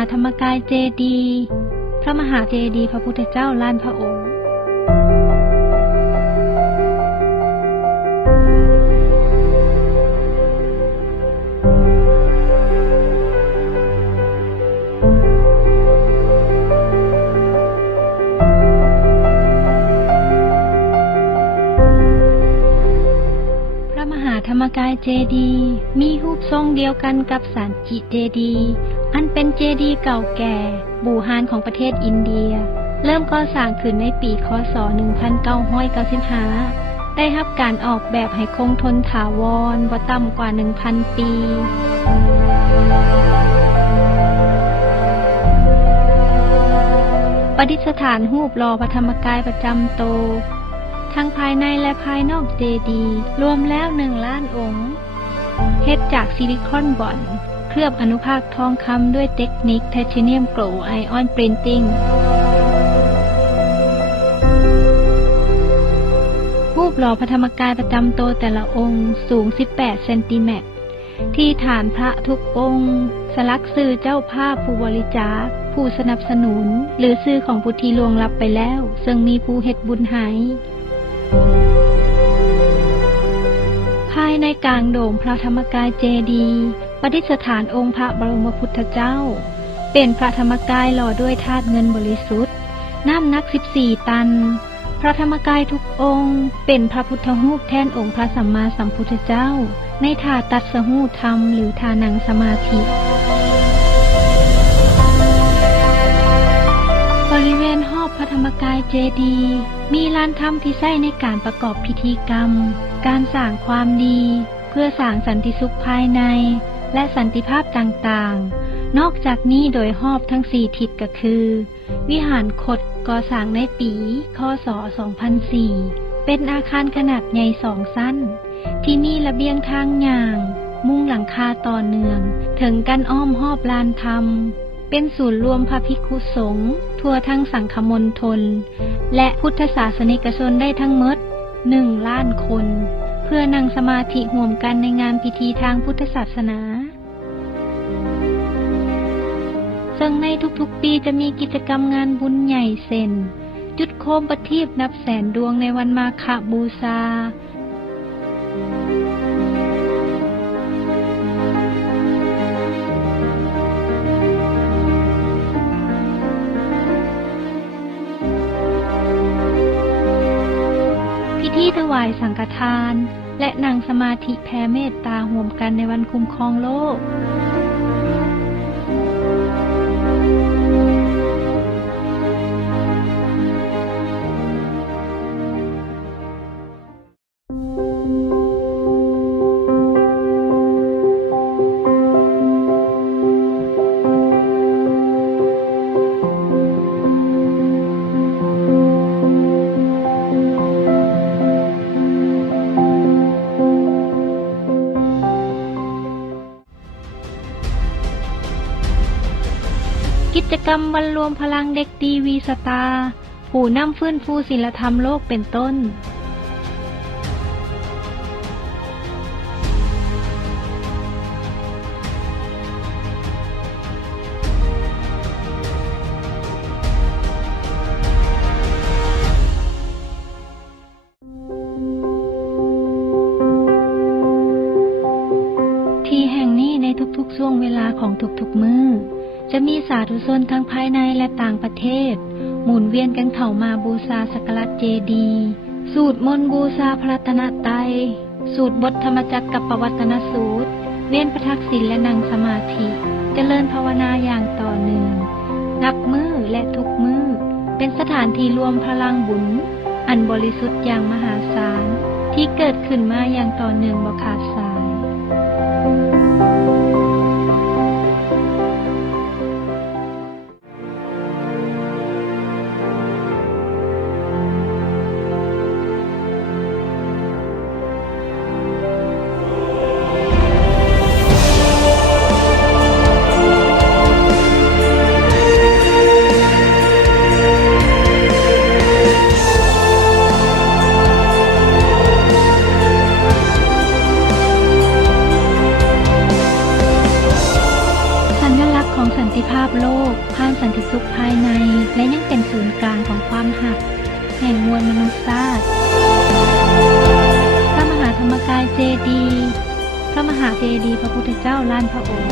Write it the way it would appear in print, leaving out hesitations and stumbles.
าธรรมกายเจดีย์พระมหาเจดีย์พระพุทธเจ้าล้านพระองค์ธรรมกายเจดีย์มีรูปทรงเดียวกันกับศาลจิเจดีย์อันเป็นเจดีย์เก่าแก่บูฮานของประเทศอินเดียเริ่มก่อสร้างขึ้นในปีค.ศ. 1995ได้รับการออกแบบให้คงทนถาวรบ่ต่ำกว่า 1,000 ปีประดิษฐานรูปหล่อพระธรรมกายประจำโตทั้งภายในและภายนอกเจดีย์รวมแล้ว1 ล้านองค์เฮ็ดจากซิลิคอนบอนด์เคลือบอนุภาคทองคำด้วยเทคนิคไทเทเนียมโกลว์ไอออนปรินติ้งรูปหล่อพระธรรมกายประจำโตแต่ละองค์สูง18 เซนติเมตรที่ฐานพระทุกองค์สลักชื่อเจ้าภาพผู้บริจาคผู้สนับสนุนหรือชื่อของผู้ที่ล่วงลับไปแล้วซึ่งมีผู้เฮ็ดบุญให้ภายในกลางโดมพระธรรมกายเจดีย์ประดิษฐานองค์พระบรมพุทธเจ้าเป็นพระธรรมกายหล่อด้วยธาตุเงินบริสุทธิ์น้ำหนัก14 ตันพระธรรมกายทุกองค์เป็นพระพุทธรูปแทนองค์พระสัมมาสัมพุทธเจ้าในท่าตัดสหูธรรมหรือท่านั่งสมาธิบริเวณรอบพระธรรมกายเจดีย์มีลานธรรมที่ใช้ในการประกอบพิธีกรรมการสร้างความดีเพื่อสร้างสันติสุขภายในและสันติภาพต่างๆนอกจากนี้โดยรอบทั้ง4ทิศก็คือวิหารคดก่อสร้างในปีค.ศ. 2004เป็นอาคารขนาดใหญ่2 ชั้นที่มีระเบียงทางย่างมุงหลังคาต่อเนื่องถึงกันอ้อมรอบลานธรรมเป็นศูนย์รวมพระภิกขุสงฆ์ทั่วทั้งสังฆมณฑลและพุทธศาสนิกชนได้ทั้งหมด1 ล้านคนเพื่อนั่งสมาธิร่วมกันในงานพิธีทางพุทธศาสนาซึ่งในทุกๆปีจะมีกิจกรรมงานบุญใหญ่เช่นจุดโคมประทีปนับแสนดวงในวันมาฆบูชาพิธีถวายสังฆทานและนั่งสมาธิแผ่เมตตาร่วมกันในวันคุ้มครองโลกกิจกรรมวันรวมพลังเด็กดีวีสตาร์ผู้นำฟื้นฟูศีลธรรมโลกเป็นต้นที่แห่งนี้ในทุกๆช่วงเวลาของทุกๆมื้อจะมีสาธุชนทั้งภายในและต่างประเทศหมุนเวียนกันเข้ามาบูชาสักการะเจดีย์สวดมนต์บูชาพระรัตนตรัยสวดบทธรรมจักรกับปวัตตนสูตรเวียนประทักษิณและนั่งสมาธิเจริญภาวนาอย่างต่อเนื่องนับมื้อและทุกมื้อเป็นสถานที่รวมพลังบุญอันบริสุทธิ์อย่างมหาศาลที่เกิดขึ้นมาอย่างต่อเนื่องบ่ขาดสาย โลกผ่านสันติสุขภายในและยังเป็นศูนย์กลางของความหักแห่งมวลมนุษยชาติพระมหาธรรมกายเจดีย์พระมหาเจดีย์พระพุทธเจ้าล้านพระองค์